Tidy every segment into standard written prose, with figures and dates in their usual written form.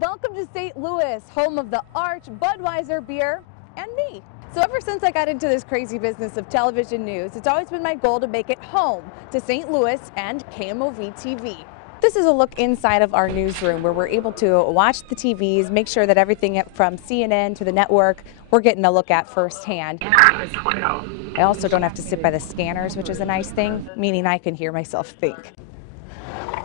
Welcome to St. Louis, home of the Arch, Budweiser beer, and me. So ever since I got into this crazy business of television news, it's always been my goal to make it home to St. Louis and KMOV TV. This is a look inside of our newsroom where we're able to watch the TVs, make sure that everything from CNN to the network, we're getting a look at firsthand. I also don't have to sit by the scanners, which is a nice thing, meaning I can hear myself think.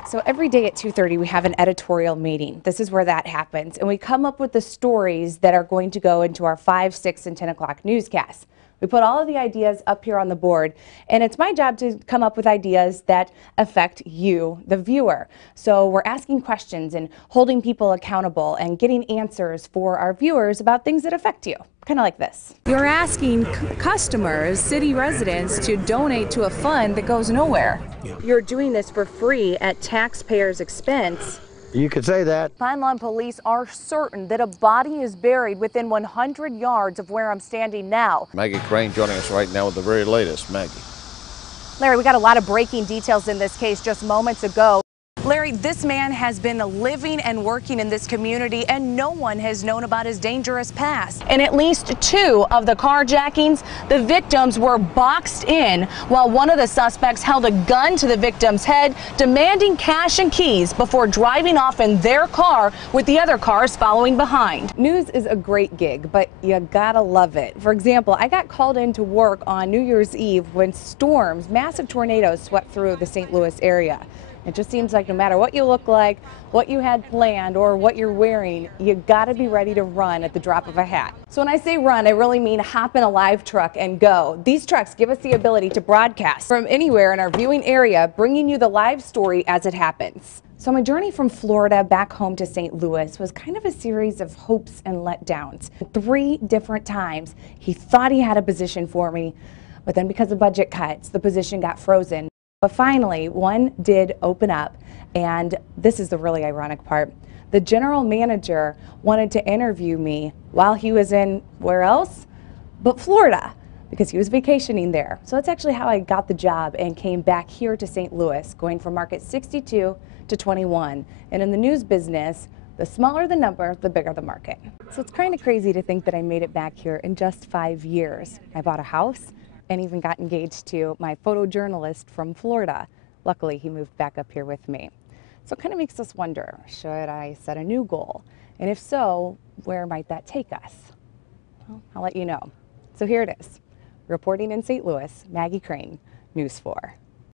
So every day at 2:30 we have an editorial meeting. This is where that happens, and we come up with the stories that are going to go into our 5, 6, and 10 o'clock newscasts. We put all of the ideas up here on the board, and it's my job to come up with ideas that affect you, the viewer. So we're asking questions and holding people accountable and getting answers for our viewers about things that affect you, kind of like this. You're asking customers, city residents, to donate to a fund that goes nowhere. You're doing this for free at taxpayers' expense. You could say that. Pine Lawn Police are certain that a body is buried within 100 yards of where I'm standing now. Maggie Crane joining us right now with the very latest. Maggie. Larry, we got a lot of breaking details in this case just moments ago. Larry, this man has been living and working in this community, and no one has known about his dangerous past. In at least 2 of the carjackings, the victims were boxed in while one of the suspects held a gun to the victim's head, demanding cash and keys before driving off in their car with the other cars following behind. News is a great gig, but you gotta love it. For example, I got called in to work on New Year's Eve when storms, massive tornadoes swept through the St. Louis area. It just seems like no matter what you look like, what you had planned, or what you're wearing, you gotta be ready to run at the drop of a hat. So when I say run, I really mean hop in a live truck and go. These trucks give us the ability to broadcast from anywhere in our viewing area, bringing you the live story as it happens. So my journey from Florida back home to St. Louis was kind of a series of hopes and letdowns. 3 different times he thought he had a position for me, but then because of budget cuts, the position got frozen. But finally, one did open up, and this is the really ironic part. The general manager wanted to interview me while he was in, where else? But Florida, because he was vacationing there. So that's actually how I got the job and came back here to St. Louis, going from market 62 to 21. And in the news business, the smaller the number, the bigger the market. So it's kind of crazy to think that I made it back here in just 5 years. I bought a house and even got engaged to my photojournalist from Florida. Luckily, he moved back up here with me. So it kind of makes us wonder, should I set a new goal? And if so, where might that take us? Well, I'll let you know. So here it is, reporting in St. Louis, Maggie Crane, News 4.